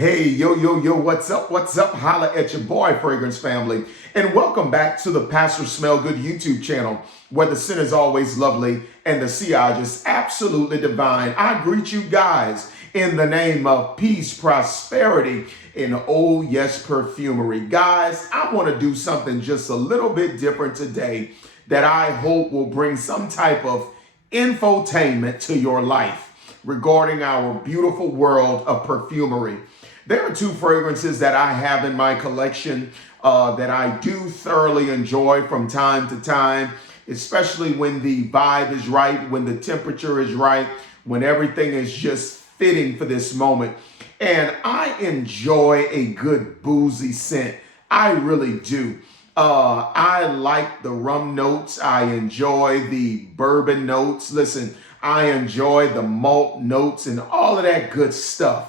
Hey, yo, what's up? What's up? Holla at your boy, Fragrance Family. And welcome back to the Pastor Smell Good YouTube channel, where the sin is always lovely and the sillage is absolutely divine. I greet you guys in the name of peace, prosperity, and oh yes, perfumery. Guys, I want to do something just a little bit different today that I hope will bring some type of infotainment to your life regarding our beautiful world of perfumery. There are two fragrances that I have in my collection that I do thoroughly enjoy from time to time, especially when the vibe is right, when the temperature is right, when everything is just fitting for this moment. And I enjoy a good boozy scent. I really do. I like the rum notes. I enjoy the bourbon notes. Listen, I enjoy the malt notes and all of that good stuff.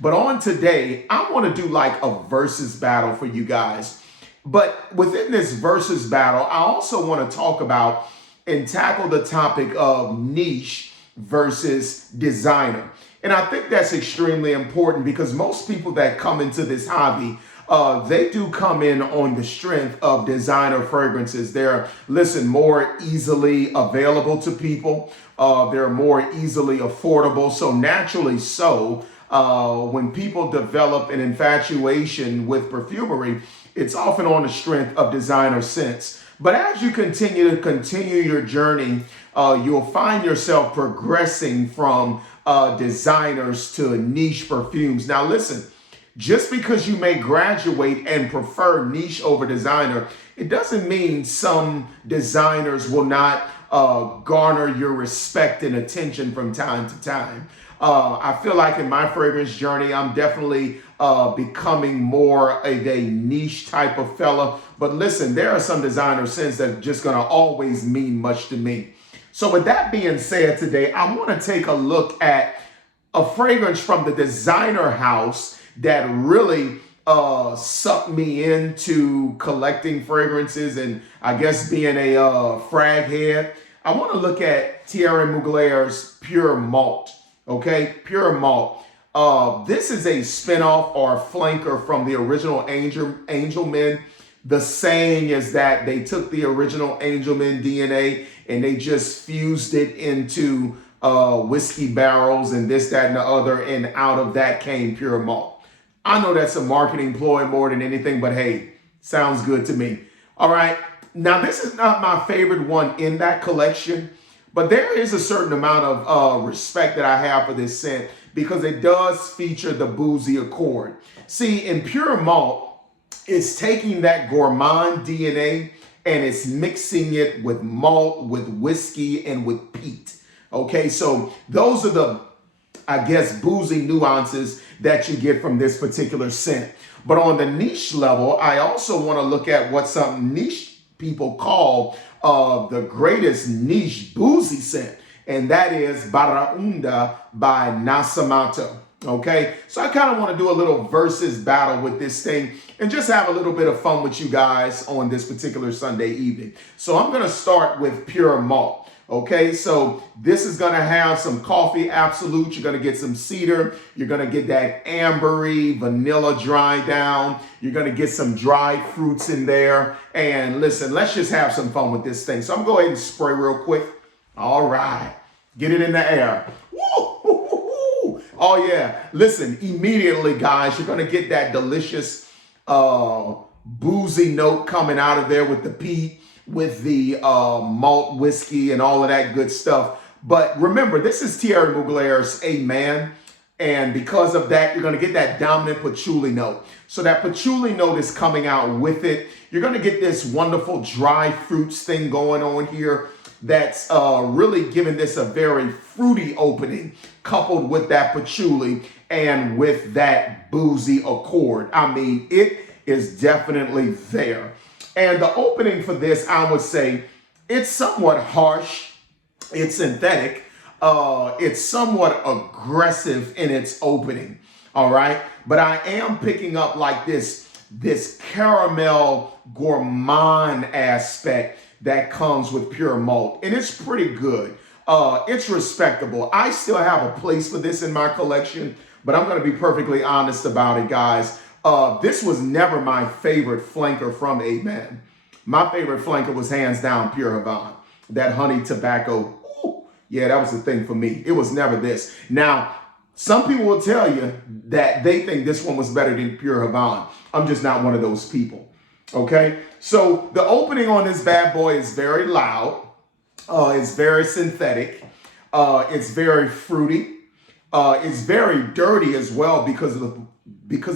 But on today, I want to do like a versus battle for you guys. But within this versus battle, I also want to talk about and tackle the topic of niche versus designer. And I think that's extremely important because most people that come into this hobby, they do come in on the strength of designer fragrances. They're, listen, more easily available to people. They're more easily affordable. So naturally when people develop an infatuation with perfumery, it's often on the strength of designer scents. But as you continue your journey, you'll find yourself progressing from designers to niche perfumes. Now listen, just because you may graduate and prefer niche over designer, it doesn't mean some designers will not garner your respect and attention from time to time. I feel like in my fragrance journey, I'm definitely becoming more of a niche type of fella. But listen, there are some designer scents that are just going to always mean much to me. So with that being said today, I want to take a look at a fragrance from the designer house that really sucked me into collecting fragrances and I guess being a frag head. I want to look at Thierry Mugler's Pure Malt. Okay, Pure Malt. This is a spinoff or flanker from the original Angel Men. The saying is that they took the original Angel Men DNA and they just fused it into whiskey barrels and this, that, and the other, and out of that came Pure Malt. I know that's a marketing ploy more than anything, but hey, sounds good to me. All right, now this is not my favorite one in that collection, but there is a certain amount of respect that I have for this scent because it does feature the boozy accord. See, in Pure Malt, it's taking that gourmand DNA and it's mixing it with malt, with whiskey, and with peat. Okay, so those are the, I guess, boozy nuances that you get from this particular scent. But on the niche level, I also want to look at what some niche people call the greatest niche boozy scent, and that is Baraonda by Nasamato. Okay, so I kind of want to do a little versus battle with this thing and just have a little bit of fun with you guys on this particular Sunday evening. So I'm going to start with Pure Malt. Okay, so this is going to have some coffee absolute. You're going to get some cedar. You're going to get that ambery vanilla dry down. You're going to get some dried fruits in there. And listen, let's just have some fun with this thing. So I'm going to go ahead and spray real quick. All right, get it in the air. Woo! Oh yeah, listen, immediately guys, you're going to get that delicious boozy note coming out of there with the peat, with the malt whiskey and all of that good stuff. But remember, this is Thierry Mugler's A Man. And because of that, you're going to get that dominant patchouli note. So that patchouli note is coming out with it. You're going to get this wonderful dry fruits thing going on here that's really giving this a very fruity opening, coupled with that patchouli and with that boozy accord. I mean, it is definitely there. And the opening for this, I would say, it's somewhat harsh, it's synthetic, it's somewhat aggressive in its opening, all right? But I am picking up like this caramel gourmand aspect that comes with Pure Malt, and it's pretty good. It's respectable. I still have a place for this in my collection, but I'm going to be perfectly honest about it, guys. This was never my favorite flanker from Amen. My favorite flanker was hands down Pure Havana. That honey tobacco, ooh, yeah, that was the thing for me. It was never this. Now, some people will tell you that they think this one was better than Pure Havana. I'm just not one of those people. Okay, so the opening on this bad boy is very loud. It's very synthetic. It's very fruity. It's very dirty as well because of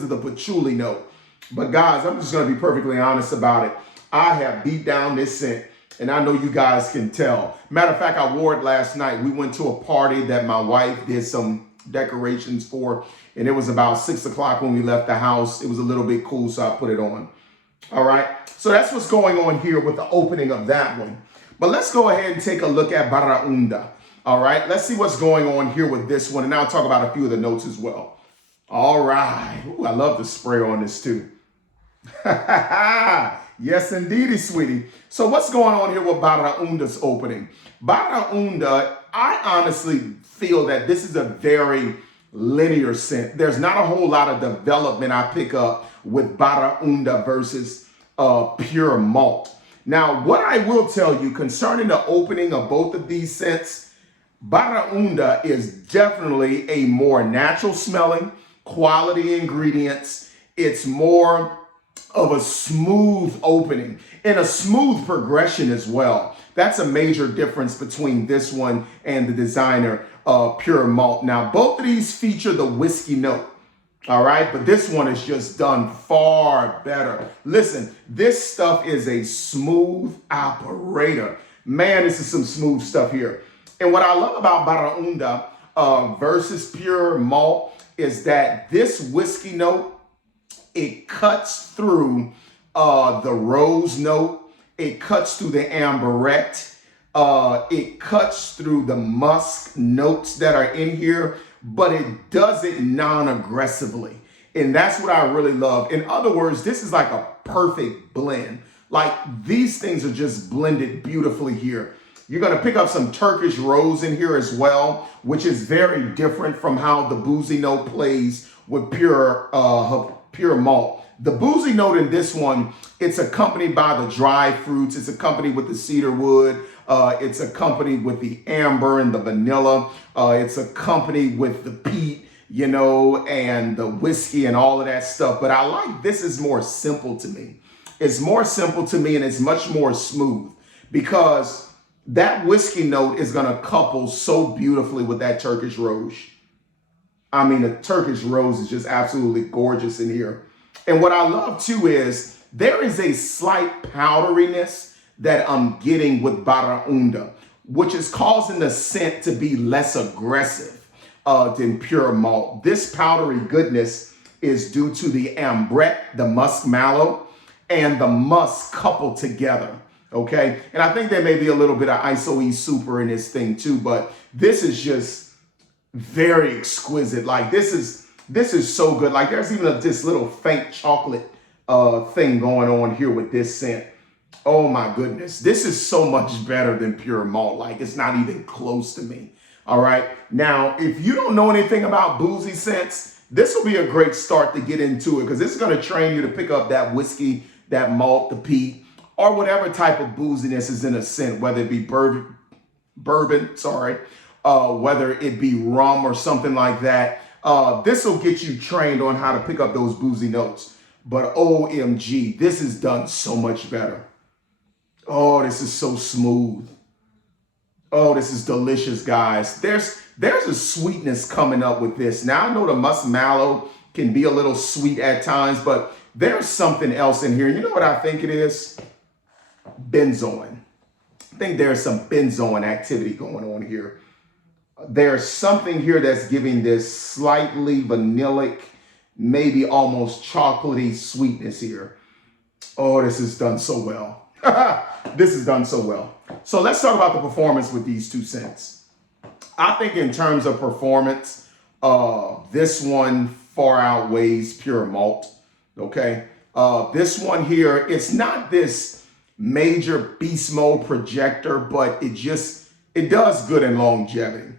the patchouli note. But guys, I'm just going to be perfectly honest about it. I have beat down this scent, and I know you guys can tell. Matter of fact, I wore it last night. We went to a party that my wife did some decorations for, and it was about 6 o'clock when we left the house. It was a little bit cool, so I put it on. All right, so that's what's going on here with the opening of that one. But let's go ahead and take a look at Baraonda. All right, let's see what's going on here with this one, and I'll talk about a few of the notes as well. All right, ooh, I love the spray on this too. Yes, indeedy, sweetie. So what's going on here with Baraonda's opening? Baraonda, I honestly feel that this is a very linear scent. There's not a whole lot of development I pick up with Baraonda versus Pure Malt. Now, what I will tell you concerning the opening of both of these scents, Baraonda is definitely a more natural smelling, quality ingredients. It's more of a smooth opening and a smooth progression as well. That's a major difference between this one and the designer Pure Malt. Now, both of these feature the whiskey note. All right, but this one is just done far better. Listen, this stuff is a smooth operator. Man, this is some smooth stuff here. And what I love about Baraonda versus Pure Malt is that this whiskey note, it cuts through the rose note. It cuts through the amberette. It cuts through the musk notes that are in here, but it does it non-aggressively. And that's what I really love. In other words, this is like a perfect blend. Like these things are just blended beautifully here. You're going to pick up some Turkish rose in here as well, which is very different from how the boozy note plays with Pure Malt. The boozy note in this one, it's accompanied by the dry fruits. It's accompanied with the cedar wood. It's accompanied with the amber and the vanilla. It's accompanied with the peat, you know, and the whiskey and all of that stuff. But I like this is more simple to me. It's more simple to me and it's much more smooth because that whiskey note is going to couple so beautifully with that Turkish rose. I mean, the Turkish rose is just absolutely gorgeous in here. And what I love too is there is a slight powderiness that I'm getting with Baraonda, which is causing the scent to be less aggressive than Pure Malt. This powdery goodness is due to the ambrette, the musk mallow, and the musk coupled together. Okay, and I think there may be a little bit of ISO-E super in this thing too, but this is just very exquisite. Like this is so good. Like there's even this little faint chocolate thing going on here with this scent. Oh my goodness, this is so much better than Pure Malt. Like it's not even close to me. All right, now if you don't know anything about boozy scents, this will be a great start to get into it because this is going to train you to pick up that whiskey, that malt, the peat, or whatever type of booziness is in a scent, whether it be bourbon, whether it be rum or something like that. This will get you trained on how to pick up those boozy notes. But OMG, this is done so much better. Oh, this is so smooth. Oh, this is delicious, guys. There's a sweetness coming up with this. Now, I know the musk mallow can be a little sweet at times, but there's something else in here. You know what I think it is? Benzoin. I think there's some benzoin activity going on here. There's something here that's giving this slightly vanillic, maybe almost chocolatey sweetness here. Oh, this is done so well. This is done so well. So let's talk about the performance with these two scents. I think in terms of performance, this one far outweighs Pure Malt. Okay. This one here, it's not this major beast mode projector, but it does good in longevity.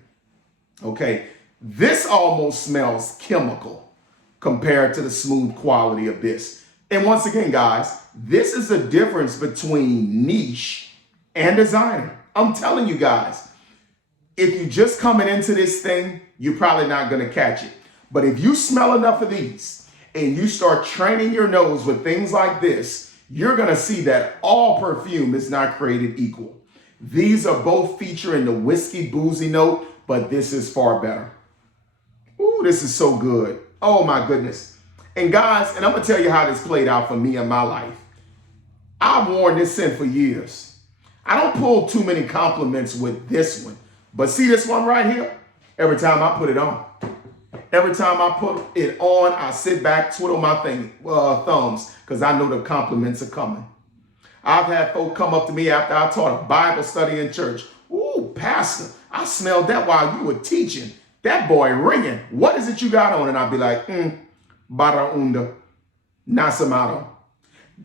Okay. This almost smells chemical compared to the smooth quality of this. And once again, guys, this is the difference between niche and designer. I'm telling you guys, if you're just coming into this thing, you're probably not going to catch it. But if you smell enough of these and you start training your nose with things like this, you're going to see that all perfume is not created equal. These are both featuring the whiskey boozy note, but this is far better. Ooh, this is so good. Oh my goodness. And guys, and I'm going to tell you how this played out for me in my life. I've worn this scent for years. I don't pull too many compliments with this one. But see this one right here? Every time I put it on. Every time I put it on, I sit back, twiddle my thumbs, because I know the compliments are coming. I've had folk come up to me after I taught a Bible study in church. Ooh, pastor, I smelled that while you were teaching. That boy ringing. What is it you got on? And I'd be like, Baraonda, Nasamato.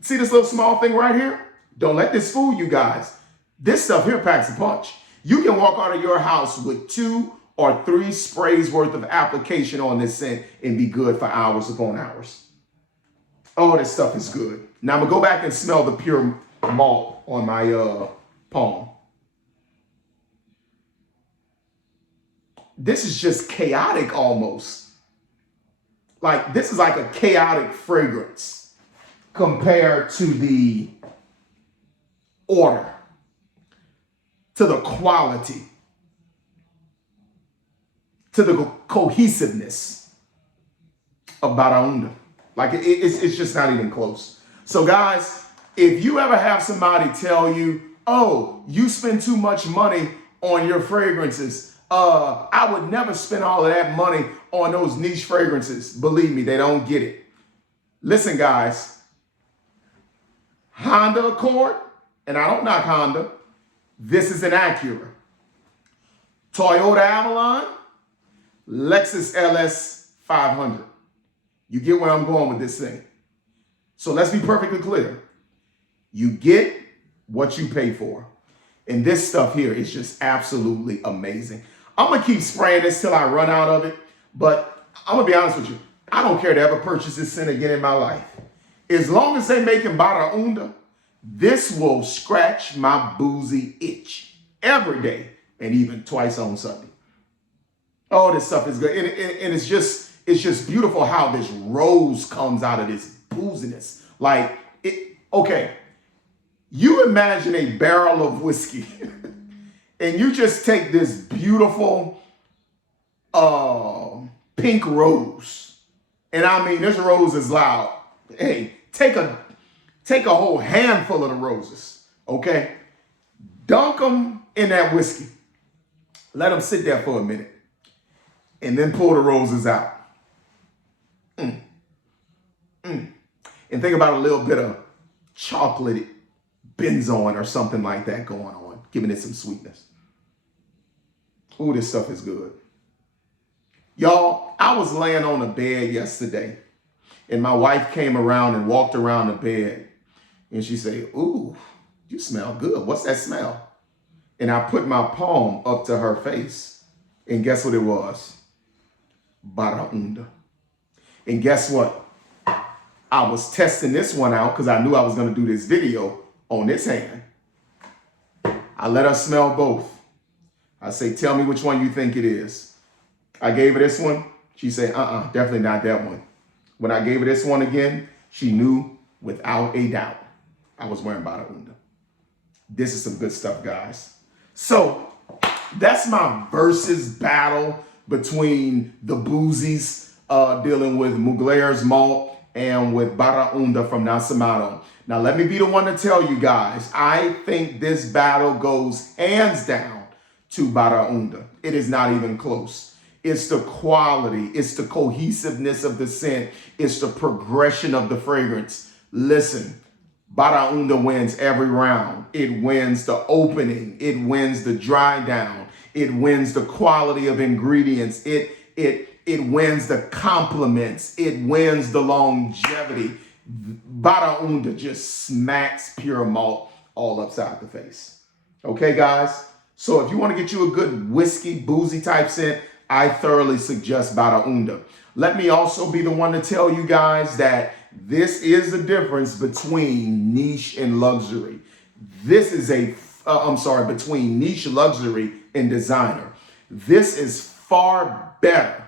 See this little small thing right here? Don't let this fool you guys. This stuff here packs a punch. You can walk out of your house with 2 or 3 sprays worth of application on this scent and be good for hours upon hours. Oh, this stuff is good. Now I'm going to go back and smell the pure malt on my palm. This is just chaotic almost. Like, this is like a chaotic fragrance compared to the order, to the quality, to the cohesiveness of Baraonda. Like, it's just not even close. So guys, if you ever have somebody tell you, oh, you spend too much money on your fragrances, I would never spend all of that money on those niche fragrances. Believe me, they don't get it. Listen, guys, Honda Accord, and I don't knock Honda, this is an Acura. Toyota Avalon, Lexus LS 500. You get where I'm going with this thing. So let's be perfectly clear. You get what you pay for. And this stuff here is just absolutely amazing. I'm going to keep spraying this till I run out of it. But I'm going to be honest with you. I don't care to ever purchase this scent again in my life. As long as they making Baraonda, this will scratch my boozy itch every day and even twice on Sunday. Oh, this stuff is good. And it's just beautiful how this rose comes out of this booziness. Like, okay, you imagine a barrel of whiskey and you just take this beautiful pink rose. And I mean, this rose is loud. Hey, take a whole handful of the roses, okay? Dunk them in that whiskey. Let them sit there for a minute. And then pull the roses out. And think about a little bit of chocolate benzoin or something like that going on, giving it some sweetness. Ooh, this stuff is good. Y'all, I was laying on a bed yesterday, and my wife came around and walked around the bed, and she said, ooh, you smell good. What's that smell? And I put my palm up to her face, and guess what it was? Baraonda. And guess what? I was testing this one out because I knew I was going to do this video on this hand. I let her smell both. I say, tell me which one you think it is. I gave her this one. She said, definitely not that one. When I gave her this one again, she knew without a doubt I was wearing Baraonda. This is some good stuff, guys. So that's my versus battle between the boozies dealing with Mugler's Malt and with Baraonda from Nasamato. Now, let me be the one to tell you guys, I think this battle goes hands down to Baraonda. It is not even close. It's the quality. It's the cohesiveness of the scent. It's the progression of the fragrance. Listen, Baraonda wins every round. It wins the opening. It wins the dry down. It wins the quality of ingredients. It wins the compliments. It wins the longevity. Baraonda just smacks pure malt all upside the face. Okay, guys? So if you want to get you a good whiskey, boozy type scent, I thoroughly suggest Baraonda. Let me also be the one to tell you guys that this is the difference between niche and luxury. This is between niche, luxury, and designer. This is far better.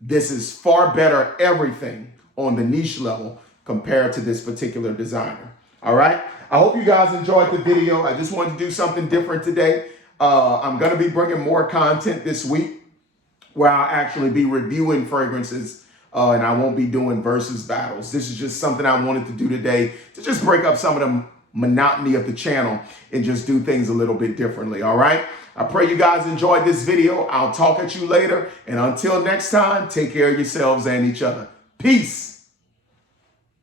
This is far better everything on the niche level compared to this particular designer. All right. I hope you guys enjoyed the video. I just wanted to do something different today. I'm going to be bringing more content this week where I'll actually be reviewing fragrances and I won't be doing versus battles. This is just something I wanted to do today to just break up some of the monotony of the channel and just do things a little bit differently. All right. I pray you guys enjoyed this video. I'll talk at you later. And until next time, take care of yourselves and each other. Peace.